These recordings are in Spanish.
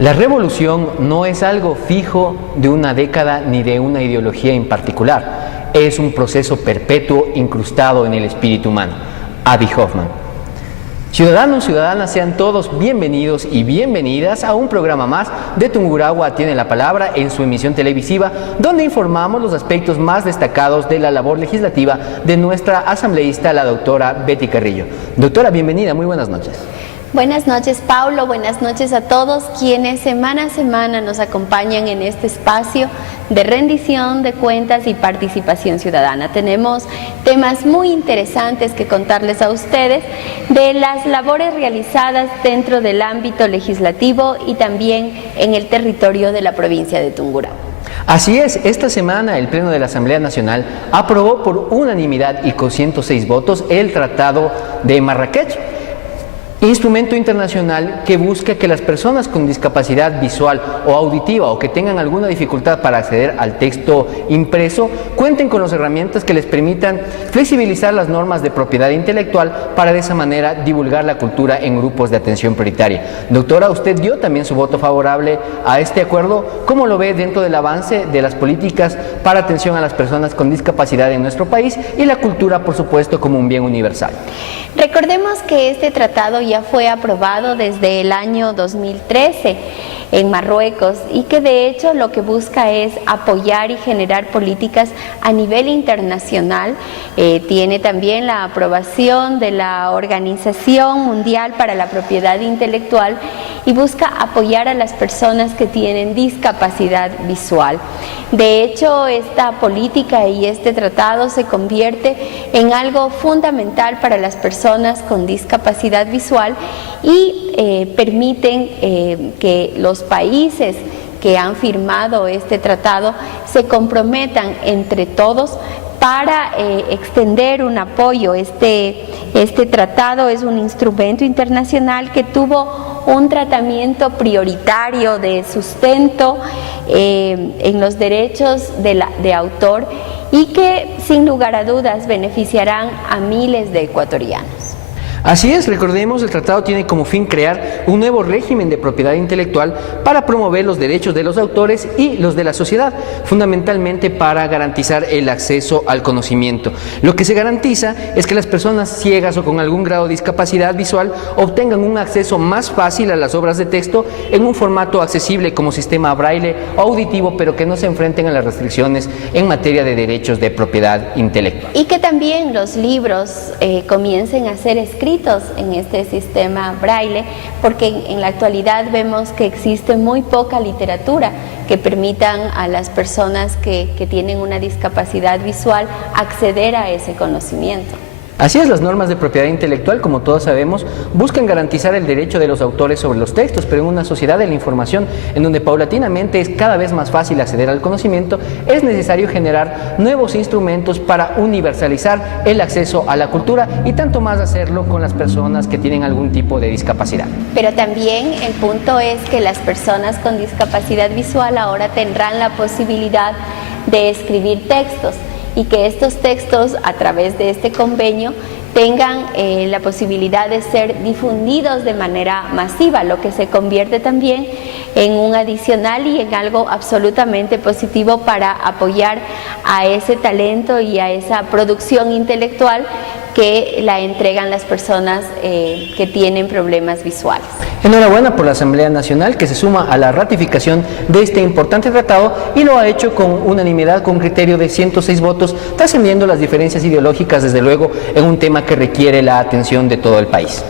La revolución no es algo fijo de una década ni de una ideología en particular. Es un proceso perpetuo incrustado en el espíritu humano. Abby Hoffman. Ciudadanos, ciudadanas, sean todos bienvenidos y bienvenidas a un programa más de Tungurahua Tiene la Palabra en su emisión televisiva, donde informamos los aspectos más destacados de la labor legislativa de nuestra asambleísta, la doctora Betty Carrillo. Doctora, bienvenida, muy buenas noches. Buenas noches, Paulo, buenas noches a todos quienes semana a semana nos acompañan en este espacio de rendición de cuentas y participación ciudadana. Tenemos temas muy interesantes que contarles a ustedes de las labores realizadas dentro del ámbito legislativo y también en el territorio de la provincia de Tungurahua. Así es, esta semana el Pleno de la Asamblea Nacional aprobó por unanimidad y con 106 votos el Tratado de Marrakech, instrumento internacional que busca que las personas con discapacidad visual o auditiva o que tengan alguna dificultad para acceder al texto impreso cuenten con las herramientas que les permitan flexibilizar las normas de propiedad intelectual para de esa manera divulgar la cultura en grupos de atención prioritaria. Doctora, usted dio también su voto favorable a este acuerdo. ¿Cómo lo ve dentro del avance de las políticas para atención a las personas con discapacidad en nuestro país y la cultura, por supuesto, como un bien universal? Recordemos que este tratado ya fue aprobado desde el año 2013 en Marruecos y que de hecho lo que busca es apoyar y generar políticas a nivel internacional. Tiene también la aprobación de la Organización Mundial para la Propiedad Intelectual y busca apoyar a las personas que tienen discapacidad visual. De hecho, esta política y este tratado se convierte en algo fundamental para las personas con discapacidad visual y permiten que los países que han firmado este tratado se comprometan entre todos para extender un apoyo. Este tratado es un instrumento internacional que tuvo un tratamiento prioritario de sustento en los derechos de autor y que sin lugar a dudas beneficiarán a miles de ecuatorianos. Así es, recordemos, el tratado tiene como fin crear un nuevo régimen de propiedad intelectual para promover los derechos de los autores y los de la sociedad, fundamentalmente para garantizar el acceso al conocimiento. Lo que se garantiza es que las personas ciegas o con algún grado de discapacidad visual obtengan un acceso más fácil a las obras de texto en un formato accesible como sistema braille o auditivo, pero que no se enfrenten a las restricciones en materia de derechos de propiedad intelectual. Y que también los libros comiencen a ser escritos en este sistema braille, porque en la actualidad vemos que existe muy poca literatura que permitan a las personas que tienen una discapacidad visual acceder a ese conocimiento. Así es, las normas de propiedad intelectual, como todos sabemos, buscan garantizar el derecho de los autores sobre los textos, pero en una sociedad de la información en donde paulatinamente es cada vez más fácil acceder al conocimiento, es necesario generar nuevos instrumentos para universalizar el acceso a la cultura y tanto más hacerlo con las personas que tienen algún tipo de discapacidad. Pero también el punto es que las personas con discapacidad visual ahora tendrán la posibilidad de escribir textos, y que estos textos a través de este convenio tengan la posibilidad de ser difundidos de manera masiva, lo que se convierte también en un adicional y en algo absolutamente positivo para apoyar a ese talento y a esa producción intelectual que la entregan las personas que tienen problemas visuales. Enhorabuena por la Asamblea Nacional, que se suma a la ratificación de este importante tratado y lo ha hecho con unanimidad, con criterio de 106 votos, trascendiendo las diferencias ideológicas, desde luego, en un tema que requiere la atención de todo el país.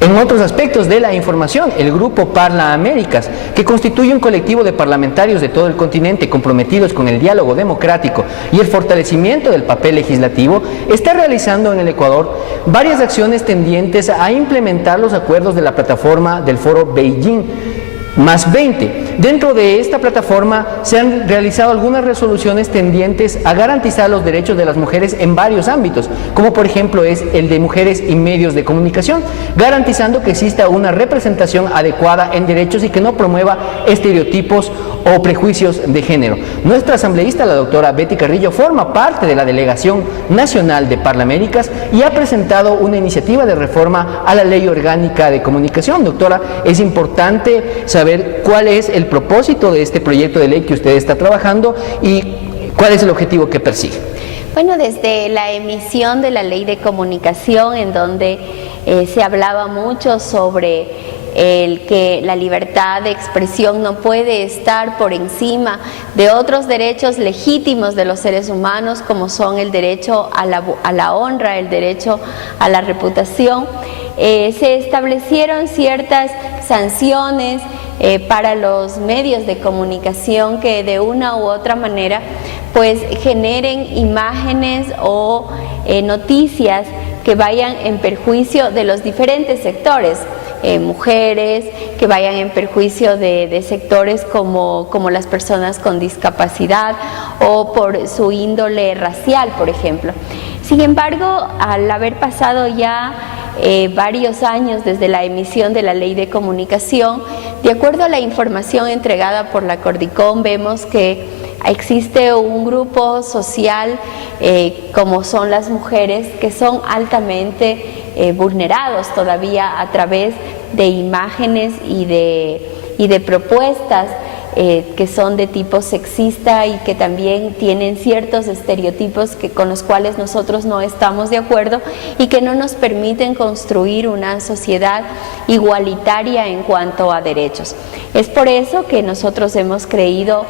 En otros aspectos de la información, el Grupo Parla Américas, que constituye un colectivo de parlamentarios de todo el continente comprometidos con el diálogo democrático y el fortalecimiento del papel legislativo, está realizando en el Ecuador varias acciones tendientes a implementar los acuerdos de la plataforma del Foro Beijing +20. Dentro de esta plataforma se han realizado algunas resoluciones tendientes a garantizar los derechos de las mujeres en varios ámbitos, como por ejemplo es el de mujeres y medios de comunicación, garantizando que exista una representación adecuada en derechos y que no promueva estereotipos o prejuicios de género. Nuestra asambleísta, la doctora Betty Carrillo, forma parte de la Delegación Nacional de Parlaméricas y ha presentado una iniciativa de reforma a la Ley Orgánica de Comunicación. Doctora, es importante saber saber cuál es el propósito de este proyecto de ley que usted está trabajando y cuál es el objetivo que persigue. Bueno, desde la emisión de la Ley de Comunicación, en donde se hablaba mucho sobre el que la libertad de expresión no puede estar por encima de otros derechos legítimos de los seres humanos, como son el derecho a la honra, el derecho a la reputación, se establecieron ciertas sanciones para los medios de comunicación que de una u otra manera pues generen imágenes o noticias que vayan en perjuicio de los diferentes sectores, mujeres, que vayan en perjuicio de sectores como las personas con discapacidad o por su índole racial, por ejemplo. Sin embargo, al haber pasado ya varios años desde la emisión de la Ley de Comunicación, de acuerdo a la información entregada por la Cordicom, vemos que existe un grupo social, como son las mujeres, que son altamente vulnerados todavía a través de imágenes y de propuestas que son de tipo sexista y que también tienen ciertos estereotipos con los cuales nosotros no estamos de acuerdo y que no nos permiten construir una sociedad igualitaria en cuanto a derechos. Es por eso que nosotros hemos creído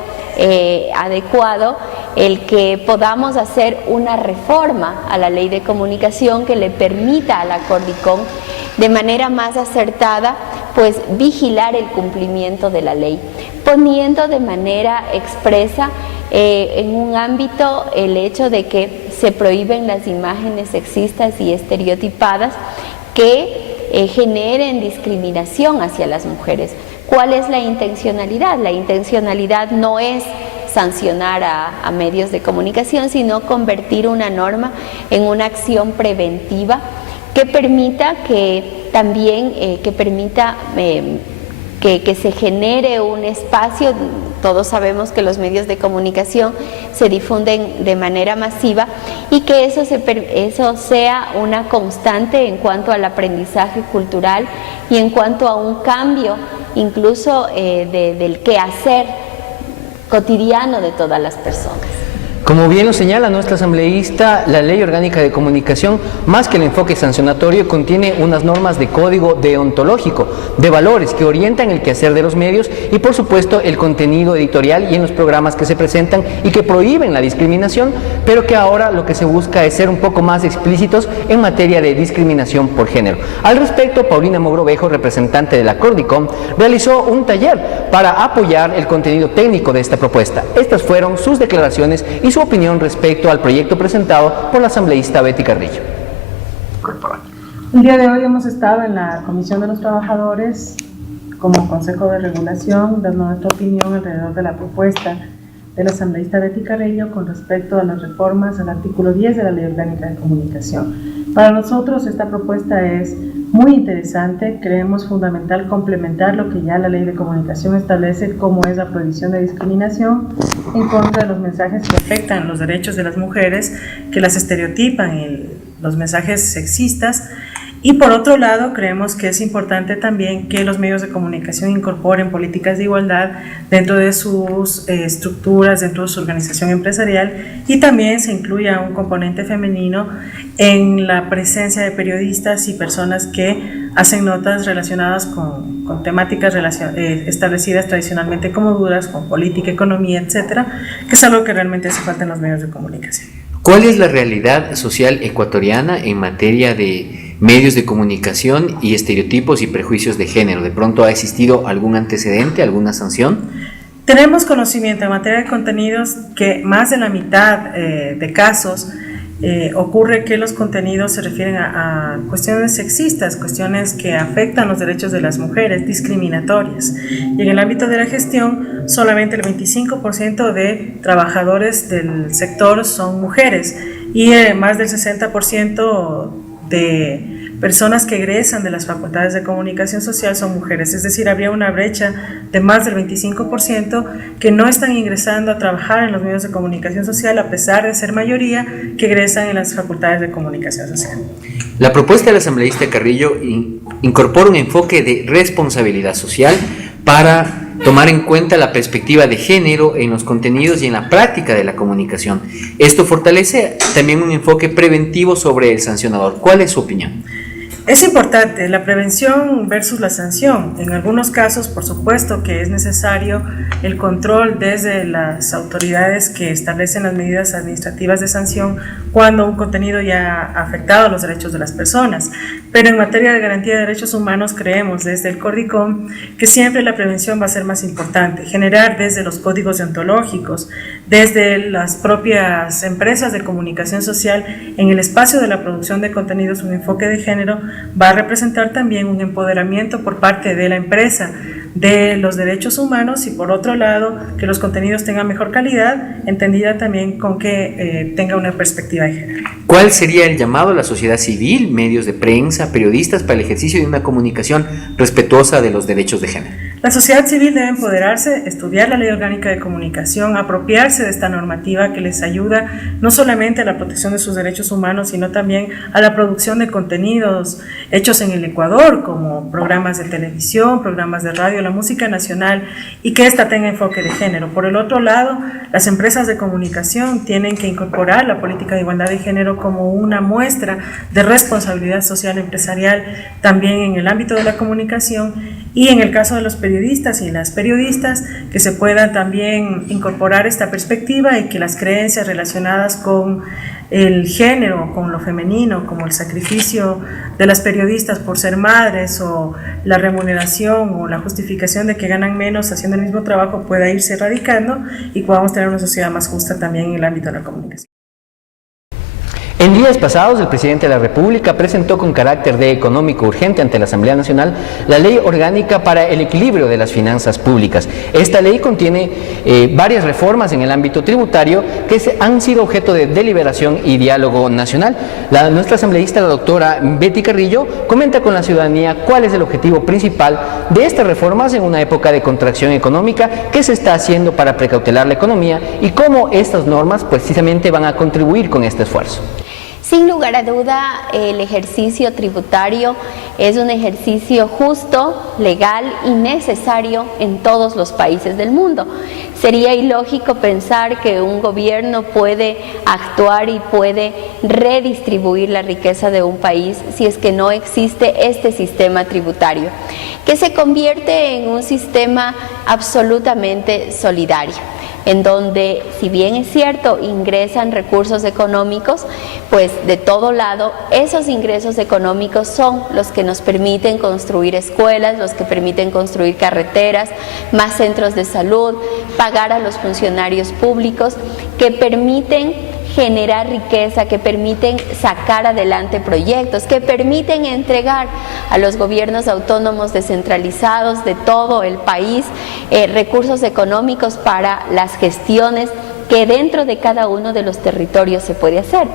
adecuado el que podamos hacer una reforma a la Ley de Comunicación que le permita a la Cordicom de manera más acertada pues vigilar el cumplimiento de la ley, poniendo de manera expresa en un ámbito el hecho de que se prohíben las imágenes sexistas y estereotipadas que generen discriminación hacia las mujeres. ¿Cuál es la intencionalidad? La intencionalidad no es sancionar a medios de comunicación, sino convertir una norma en una acción preventiva que permita que también que se genere un espacio. Todos sabemos que los medios de comunicación se difunden de manera masiva y que eso sea una constante en cuanto al aprendizaje cultural y en cuanto a un cambio incluso del quehacer cotidiano de todas las personas. Como bien lo señala nuestra asambleísta, la Ley Orgánica de Comunicación, más que el enfoque sancionatorio, contiene unas normas de código deontológico, de valores que orientan el quehacer de los medios y, por supuesto, el contenido editorial y en los programas que se presentan y que prohíben la discriminación, pero que ahora lo que se busca es ser un poco más explícitos en materia de discriminación por género. Al respecto, Paulina Mogrovejo, representante de la Cordicom, realizó un taller para apoyar el contenido técnico de esta propuesta. Estas fueron sus declaraciones y su opinión respecto al proyecto presentado por la asambleísta Betty Carrillo. El día de hoy hemos estado en la Comisión de los Trabajadores como Consejo de Regulación dando nuestra opinión alrededor de la propuesta de la asambleísta Betty Carrillo con respecto a las reformas al artículo 10 de la Ley Orgánica de Comunicación. Para nosotros esta propuesta es muy interesante, creemos fundamental complementar lo que ya la Ley de Comunicación establece, como es la prohibición de discriminación en contra de los mensajes que afectan los derechos de las mujeres, que las estereotipan, los mensajes sexistas. Y por otro lado, creemos que es importante también que los medios de comunicación incorporen políticas de igualdad dentro de sus estructuras, dentro de su organización empresarial, y también se incluya un componente femenino en la presencia de periodistas y personas que hacen notas relacionadas con temáticas establecidas tradicionalmente como duras, con política, economía, etcétera, que es algo que realmente hace falta en los medios de comunicación. ¿Cuál es la realidad social ecuatoriana en materia de medios de comunicación y estereotipos y prejuicios de género? ¿De pronto ha existido algún antecedente, alguna sanción? Tenemos conocimiento en materia de contenidos que más de la mitad de casos ocurre que los contenidos se refieren a cuestiones sexistas, cuestiones que afectan los derechos de las mujeres, discriminatorias. Y en el ámbito de la gestión, solamente el 25% de trabajadores del sector son mujeres y más del 60% de personas que egresan de las facultades de comunicación social son mujeres, es decir, habría una brecha de más del 25% que no están ingresando a trabajar en los medios de comunicación social a pesar de ser mayoría que egresan en las facultades de comunicación social. La propuesta del asambleísta Carrillo incorpora un enfoque de responsabilidad social para tomar en cuenta la perspectiva de género en los contenidos y en la práctica de la comunicación. Esto fortalece también un enfoque preventivo sobre el sancionador. ¿Cuál es su opinión? Es importante la prevención versus la sanción. En algunos casos, por supuesto, que es necesario el control desde las autoridades que establecen las medidas administrativas de sanción cuando un contenido ya ha afectado a los derechos de las personas. Pero en materia de garantía de derechos humanos creemos desde el CORDICOM que siempre la prevención va a ser más importante. Generar desde los códigos deontológicos, desde las propias empresas de comunicación social, en el espacio de la producción de contenidos, un enfoque de género va a representar también un empoderamiento por parte de la empresa de los derechos humanos y por otro lado que los contenidos tengan mejor calidad, entendida también con que tenga una perspectiva de género. ¿Cuál sería el llamado a la sociedad civil, medios de prensa, periodistas para el ejercicio de una comunicación respetuosa de los derechos de género? La sociedad civil debe empoderarse, estudiar la Ley Orgánica de Comunicación, apropiarse de esta normativa que les ayuda no solamente a la protección de sus derechos humanos, sino también a la producción de contenidos hechos en el Ecuador, como programas de televisión, programas de radio, la música nacional, y que ésta tenga enfoque de género. Por el otro lado, las empresas de comunicación tienen que incorporar la política de igualdad de género como una muestra de responsabilidad social empresarial también en el ámbito de la comunicación, y en el caso de los periodistas y las periodistas, que se pueda también incorporar esta perspectiva y que las creencias relacionadas con el género, con lo femenino, como el sacrificio de las periodistas por ser madres o la remuneración o la justificación de que ganan menos haciendo el mismo trabajo, pueda irse erradicando y podamos tener una sociedad más justa también en el ámbito de la comunicación. En días pasados, el presidente de la República presentó con carácter de económico urgente ante la Asamblea Nacional la Ley Orgánica para el Equilibrio de las Finanzas Públicas. Esta ley contiene varias reformas en el ámbito tributario que han sido objeto de deliberación y diálogo nacional. Nuestra asambleísta, la doctora Betty Carrillo, comenta con la ciudadanía cuál es el objetivo principal de estas reformas en una época de contracción económica, qué se está haciendo para precautelar la economía y cómo estas normas precisamente van a contribuir con este esfuerzo. Sin lugar a duda, el ejercicio tributario es un ejercicio justo, legal y necesario en todos los países del mundo. Sería ilógico pensar que un gobierno puede actuar y puede redistribuir la riqueza de un país si es que no existe este sistema tributario, que se convierte en un sistema absolutamente solidario, en donde, si bien es cierto, ingresan recursos económicos, pues de todo lado, esos ingresos económicos son los que nos permiten construir escuelas, los que permiten construir carreteras, más centros de salud, pagar a los funcionarios públicos, que permiten generar riqueza, que permiten sacar adelante proyectos, que permiten entregar a los gobiernos autónomos descentralizados de todo el país recursos económicos para las gestiones que dentro de cada uno de los territorios se puede hacer.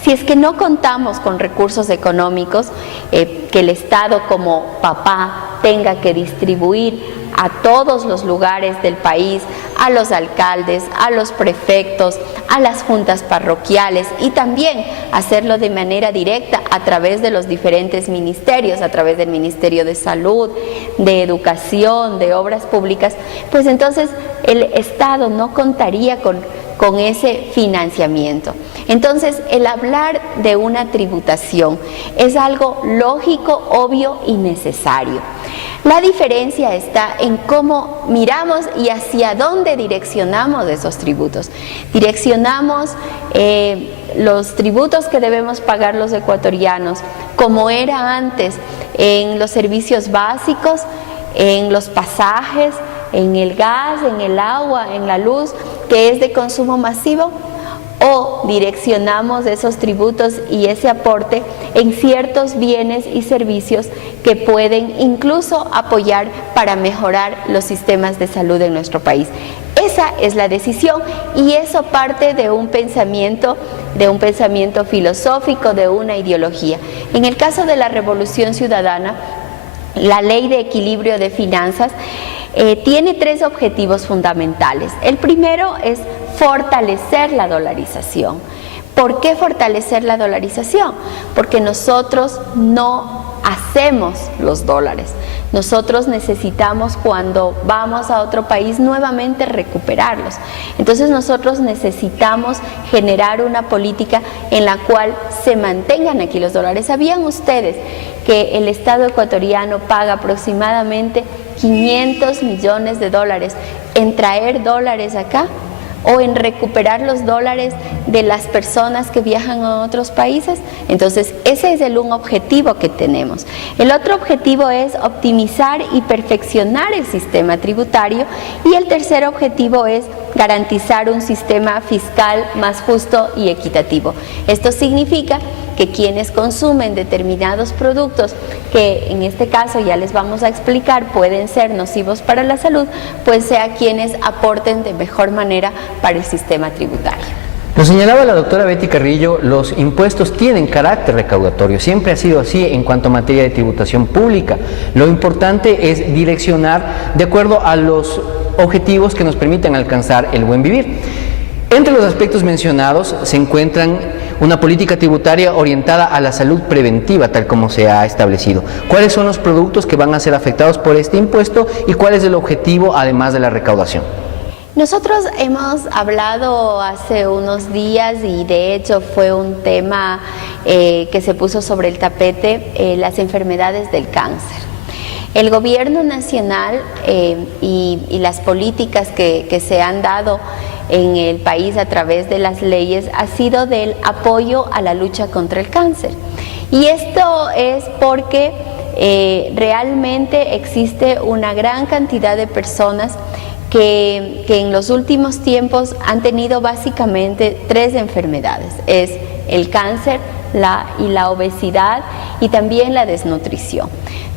Si es que no contamos con recursos económicos, que el Estado como papá tenga que distribuir a todos los lugares del país, a los alcaldes, a los prefectos, a las juntas parroquiales y también hacerlo de manera directa a través de los diferentes ministerios, a través del Ministerio de Salud, de Educación, de Obras Públicas, pues entonces el Estado no contaría con ese financiamiento. Entonces, el hablar de una tributación es algo lógico, obvio y necesario. La diferencia está en cómo miramos y hacia dónde direccionamos esos tributos. Direccionamos los tributos que debemos pagar los ecuatorianos, como era antes, en los servicios básicos, en los pasajes, en el gas, en el agua, en la luz, que es de consumo masivo, o direccionamos esos tributos y ese aporte en ciertos bienes y servicios que pueden incluso apoyar para mejorar los sistemas de salud en nuestro país. Esa es la decisión y eso parte de un pensamiento filosófico, de una ideología. En el caso de la Revolución Ciudadana, la Ley de Equilibrio de Finanzas tiene tres objetivos fundamentales. El primero es fortalecer la dolarización. ¿Por qué fortalecer la dolarización? Porque nosotros no hacemos los dólares. Nosotros necesitamos, cuando vamos a otro país, nuevamente recuperarlos. Entonces nosotros necesitamos generar una política en la cual se mantengan aquí los dólares. ¿Sabían ustedes que el Estado ecuatoriano paga aproximadamente 500 millones de dólares en traer dólares acá, o en recuperar los dólares de las personas que viajan a otros países? Entonces ese es un objetivo que tenemos. El otro objetivo es optimizar y perfeccionar el sistema tributario, y el tercer objetivo es garantizar un sistema fiscal más justo y equitativo. Esto significa que quienes consumen determinados productos, que en este caso ya les vamos a explicar pueden ser nocivos para la salud, pues sea quienes aporten de mejor manera para el sistema tributario. Lo señalaba la doctora Betty Carrillo, los impuestos tienen carácter recaudatorio, siempre ha sido así en cuanto a materia de tributación pública. Lo importante es direccionar de acuerdo a los objetivos que nos permitan alcanzar el buen vivir. Entre los aspectos mencionados se encuentran una política tributaria orientada a la salud preventiva, tal como se ha establecido. ¿Cuáles son los productos que van a ser afectados por este impuesto y cuál es el objetivo además de la recaudación? Nosotros hemos hablado hace unos días, y de hecho fue un tema que se puso sobre el tapete, las enfermedades del cáncer. El gobierno nacional y las políticas que se han dado en el país a través de las leyes ha sido del apoyo a la lucha contra el cáncer. Y esto es porque realmente existe una gran cantidad de personas que en los últimos tiempos han tenido básicamente 3 enfermedades: es el cáncer, la obesidad y también la desnutrición.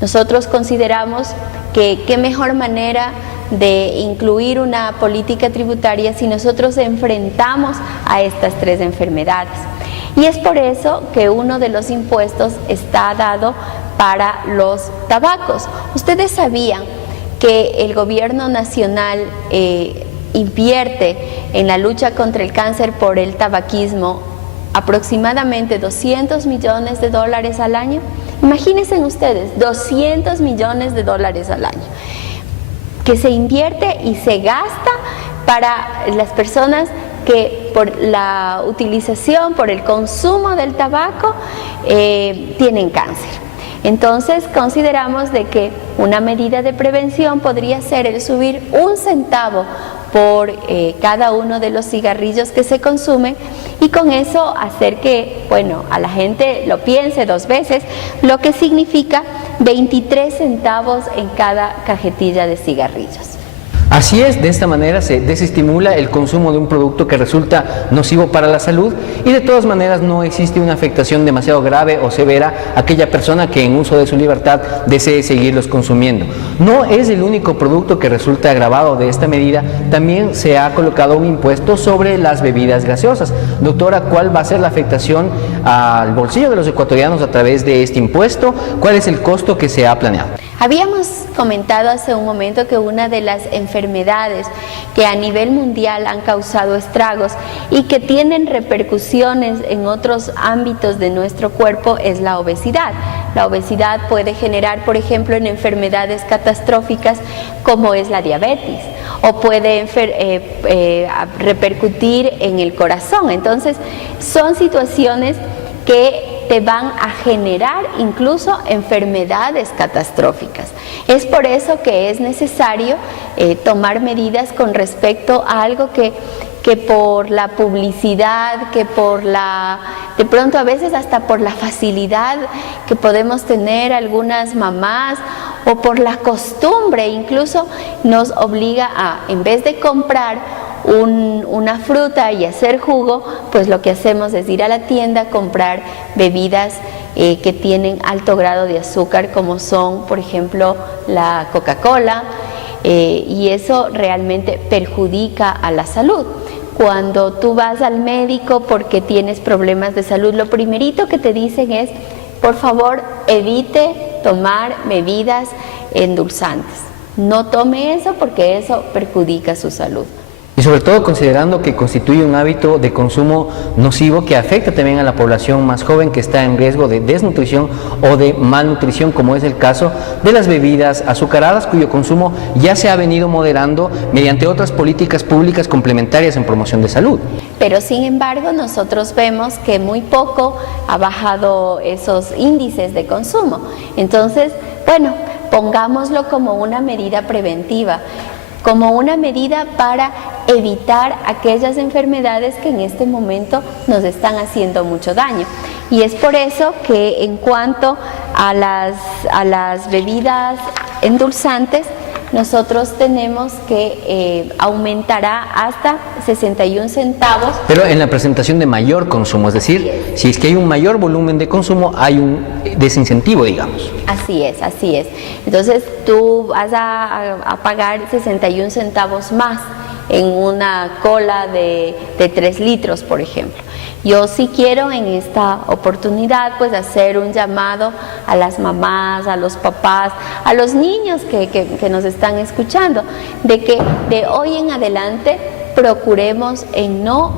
Nosotros consideramos que qué mejor manera de incluir una política tributaria si nosotros enfrentamos a estas 3 enfermedades. Y es por eso que uno de los impuestos está dado para los tabacos. Ustedes sabían que el gobierno nacional invierte en la lucha contra el cáncer por el tabaquismo aproximadamente 200 millones de dólares al año. Imagínense ustedes, 200 millones de dólares al año que se invierte y se gasta para las personas que por la utilización, por el consumo del tabaco, tienen cáncer. Entonces consideramos de que una medida de prevención podría ser el subir 1 centavo por cada uno de los cigarrillos que se consumen, y con eso hacer que, bueno, a la gente lo piense 2 veces, lo que significa 23 centavos en cada cajetilla de cigarrillos. Así es, de esta manera se desestimula el consumo de un producto que resulta nocivo para la salud, y de todas maneras no existe una afectación demasiado grave o severa a aquella persona que en uso de su libertad desee seguirlos consumiendo. No es el único producto que resulta agravado de esta medida, también se ha colocado un impuesto sobre las bebidas gaseosas. Doctora, ¿cuál va a ser la afectación al bolsillo de los ecuatorianos a través de este impuesto? ¿Cuál es el costo que se ha planeado? Habíamos comentado hace un momento que una de las enfermedades que a nivel mundial han causado estragos y que tienen repercusiones en otros ámbitos de nuestro cuerpo es la obesidad. La obesidad puede generar, por ejemplo, en enfermedades catastróficas como es la diabetes, o puede repercutir en el corazón. Entonces, son situaciones que te van a generar incluso enfermedades catastróficas. Es por eso que es necesario tomar medidas con respecto a algo que por la publicidad, que por de pronto a veces hasta por la facilidad que podemos tener algunas mamás, o por la costumbre incluso, nos obliga a, en vez de comprar una fruta y hacer jugo, pues lo que hacemos es ir a la tienda a comprar bebidas que tienen alto grado de azúcar, como son, por ejemplo, la Coca-Cola, y eso realmente perjudica a la salud. Cuando tú vas al médico porque tienes problemas de salud, lo primerito que te dicen es, por favor, evite tomar bebidas endulzantes. No tome eso porque eso perjudica su salud. Y sobre todo considerando que constituye un hábito de consumo nocivo que afecta también a la población más joven que está en riesgo de desnutrición o de malnutrición, como es el caso de las bebidas azucaradas, cuyo consumo ya se ha venido moderando mediante otras políticas públicas complementarias en promoción de salud. Pero sin embargo nosotros vemos que muy poco ha bajado esos índices de consumo. Entonces, bueno, pongámoslo como una medida preventiva, como una medida para evitar aquellas enfermedades que en este momento nos están haciendo mucho daño. Y es por eso que en cuanto a las bebidas endulzantes, nosotros tenemos que aumentará hasta 61 centavos. Pero en la presentación de mayor consumo, es decir, si es que hay un mayor volumen de consumo, hay un desincentivo, digamos. Así es, así es. Entonces tú vas a pagar 61 centavos más en una cola de 3 litros, por ejemplo. Yo sí quiero en esta oportunidad pues hacer un llamado a las mamás, a los papás, a los niños que nos están escuchando, de que de hoy en adelante procuremos en no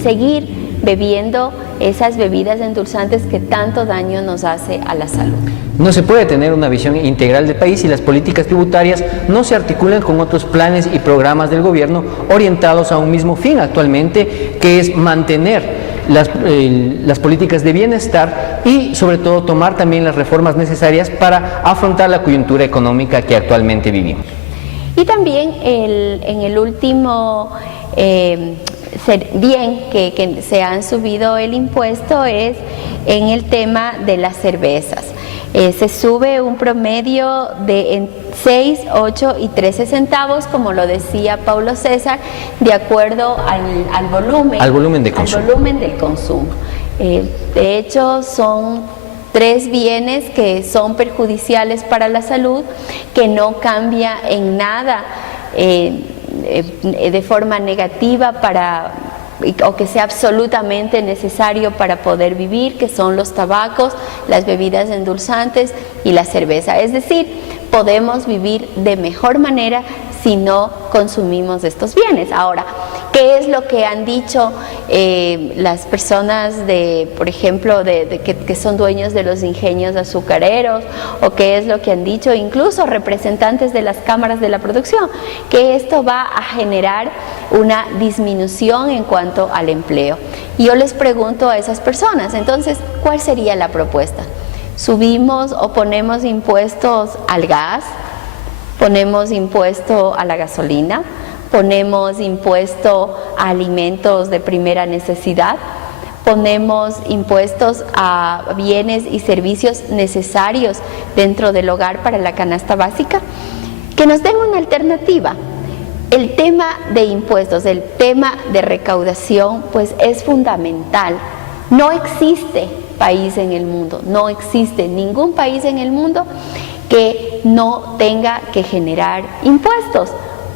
seguir bebiendo esas bebidas endulzantes que tanto daño nos hace a la salud. No se puede tener una visión integral del país si las políticas tributarias no se articulan con otros planes y programas del gobierno orientados a un mismo fin actualmente, que es mantener las políticas de bienestar y sobre todo tomar también las reformas necesarias para afrontar la coyuntura económica que actualmente vivimos. Y también en el último bien que se han subido el impuesto es en el tema de las cervezas. Se sube un promedio de 6, 8 y 13 centavos, como lo decía Paulo César, de acuerdo al volumen. Al volumen de consumo. Al volumen del consumo. De hecho, son 3 bienes que son perjudiciales para la salud, que no cambia en nada de forma negativa o que sea absolutamente necesario para poder vivir, que son los tabacos, las bebidas endulzantes y la cerveza. Es decir, podemos vivir de mejor manera si no consumimos estos bienes. Ahora, ¿qué es lo que han dicho las personas por ejemplo, que son dueños de los ingenios azucareros? ¿O qué es lo que han dicho incluso representantes de las cámaras de la producción? Que esto va a generar una disminución en cuanto al empleo. Y yo les pregunto a esas personas, entonces, ¿cuál sería la propuesta? ¿Subimos o ponemos impuestos al gas? ¿Ponemos impuesto a la gasolina? ¿Ponemos impuesto a alimentos de primera necesidad? ¿Ponemos impuestos a bienes y servicios necesarios dentro del hogar para la canasta básica? Que nos den una alternativa. El tema de impuestos, el tema de recaudación, pues es fundamental. No existe país en el mundo, no existe ningún país en el mundo que no tenga que generar impuestos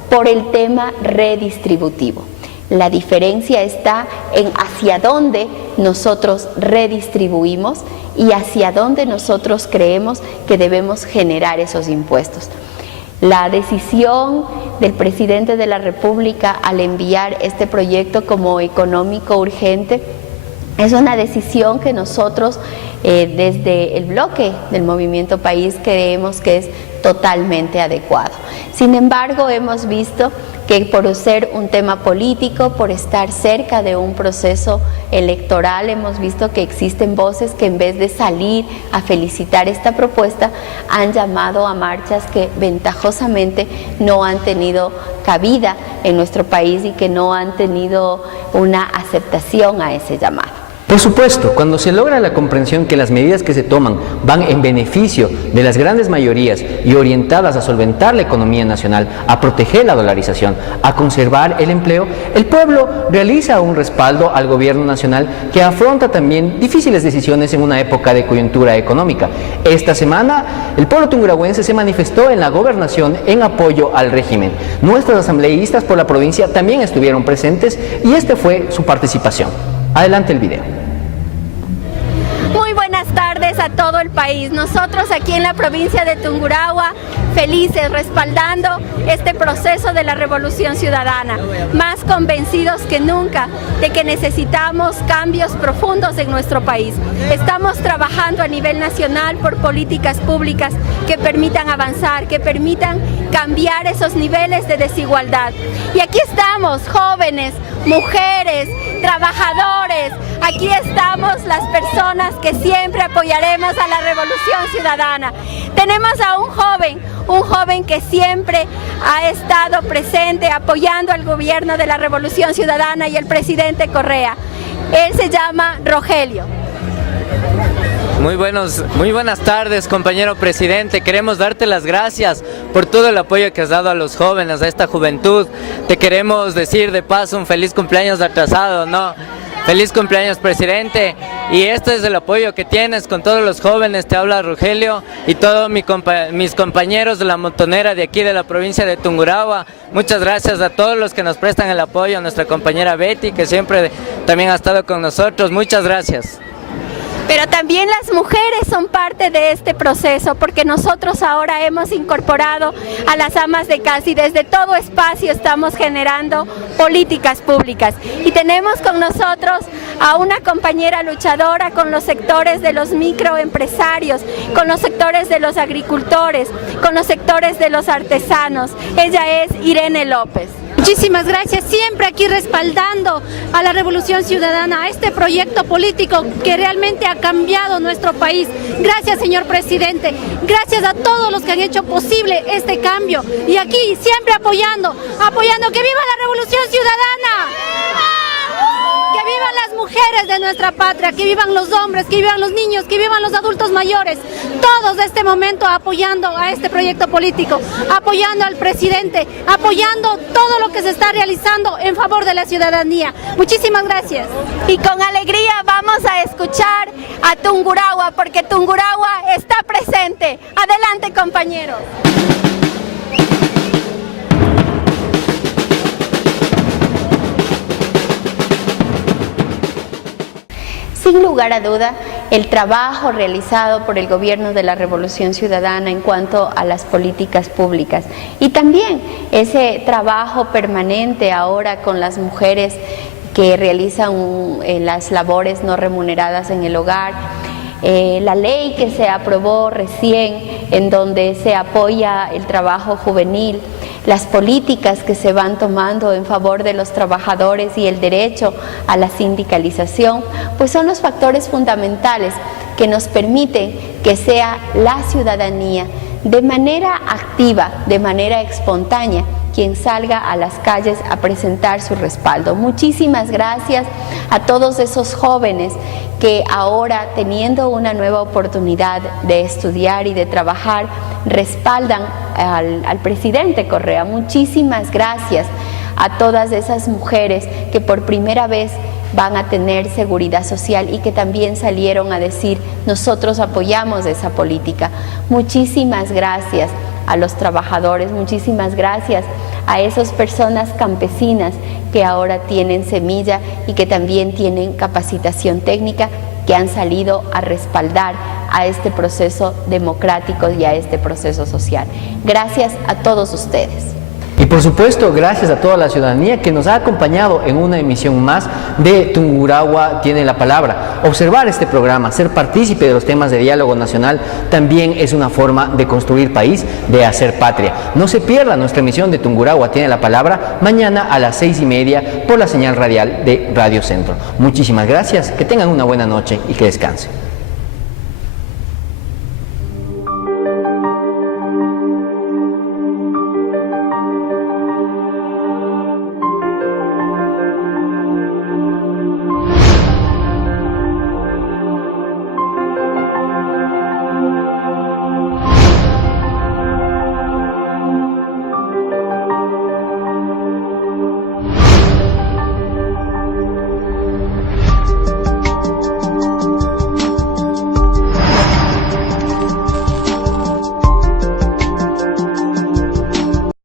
por el tema redistributivo. La diferencia está en hacia dónde nosotros redistribuimos y hacia dónde nosotros creemos que debemos generar esos impuestos. La decisión del presidente de la República al enviar este proyecto como económico urgente es una decisión que nosotros desde el bloque del Movimiento País creemos que es totalmente adecuado. Sin embargo, hemos visto que por ser un tema político, por estar cerca de un proceso electoral, hemos visto que existen voces que en vez de salir a felicitar esta propuesta, han llamado a marchas que ventajosamente no han tenido cabida en nuestro país y que no han tenido una aceptación a ese llamado. Por supuesto, cuando se logra la comprensión que las medidas que se toman van en beneficio de las grandes mayorías y orientadas a solventar la economía nacional, a proteger la dolarización, a conservar el empleo, el pueblo realiza un respaldo al gobierno nacional que afronta también difíciles decisiones en una época de coyuntura económica. Esta semana, el pueblo tungurahüense se manifestó en la gobernación en apoyo al régimen. Nuestros asambleístas por la provincia también estuvieron presentes y esta fue su participación. Adelante el video. Muy buenas tardes a todo el país. Nosotros aquí en la provincia de Tungurahua felices respaldando este proceso de la revolución ciudadana, más convencidos que nunca de que necesitamos cambios profundos en nuestro país. Estamos trabajando a nivel nacional por políticas públicas que permitan avanzar, que permitan cambiar esos niveles de desigualdad. Y aquí estamos, jóvenes, mujeres, trabajadores, aquí estamos las personas que siempre apoyaremos a la revolución ciudadana. Tenemos a un joven que siempre ha estado presente apoyando al gobierno de la revolución ciudadana y el presidente Correa. Él se llama Rogelio. Muy buenas tardes, compañero presidente. Queremos darte las gracias por todo el apoyo que has dado a los jóvenes, a esta juventud. Te queremos decir de paso un feliz cumpleaños atrasado, ¿no? Feliz cumpleaños, presidente. Y este es el apoyo que tienes con todos los jóvenes. Te habla Rogelio y todos mis compañeros de la montonera de aquí de la provincia de Tungurahua. Muchas gracias a todos los que nos prestan el apoyo, a nuestra compañera Betty, que siempre también ha estado con nosotros. Muchas gracias. Pero también las mujeres son parte de este proceso, porque nosotros ahora hemos incorporado a las amas de casa y desde todo espacio estamos generando políticas públicas. Y tenemos con nosotros a una compañera luchadora con los sectores de los microempresarios, con los sectores de los agricultores, con los sectores de los artesanos. Ella es Irene López. Muchísimas gracias, siempre aquí respaldando a la Revolución Ciudadana, a este proyecto político que realmente ha cambiado nuestro país. Gracias, señor presidente, gracias a todos los que han hecho posible este cambio y aquí siempre apoyando. ¡Que viva la Revolución Ciudadana! Que vivan las mujeres de nuestra patria, que vivan los hombres, que vivan los niños, que vivan los adultos mayores, todos de este momento apoyando a este proyecto político, apoyando al presidente, apoyando todo lo que se está realizando en favor de la ciudadanía. Muchísimas gracias. Y con alegría vamos a escuchar a Tungurahua, porque Tungurahua está presente. Adelante, compañeros. Sin lugar a duda, el trabajo realizado por el gobierno de la Revolución Ciudadana en cuanto a las políticas públicas y también ese trabajo permanente ahora con las mujeres que realizan las labores no remuneradas en el hogar, la ley que se aprobó recién en donde se apoya el trabajo juvenil, las políticas que se van tomando en favor de los trabajadores y el derecho a la sindicalización, pues son los factores fundamentales que nos permiten que sea la ciudadanía de manera activa, de manera espontánea, quien salga a las calles a presentar su respaldo. Muchísimas gracias a todos esos jóvenes que ahora, teniendo una nueva oportunidad de estudiar y de trabajar, respaldan al presidente Correa. Muchísimas gracias a todas esas mujeres que por primera vez van a tener seguridad social y que también salieron a decir: nosotros apoyamos esa política. Muchísimas gracias a los trabajadores, muchísimas gracias a esas personas campesinas que ahora tienen semilla y que también tienen capacitación técnica, que han salido a respaldar a este proceso democrático y a este proceso social. Gracias a todos ustedes. Y por supuesto, gracias a toda la ciudadanía que nos ha acompañado en una emisión más de Tungurahua tiene la palabra. Observar este programa, ser partícipe de los temas de diálogo nacional, también es una forma de construir país, de hacer patria. No se pierda nuestra emisión de Tungurahua tiene la palabra mañana a las 6:30 por la señal radial de Radio Centro. Muchísimas gracias, que tengan una buena noche y que descansen.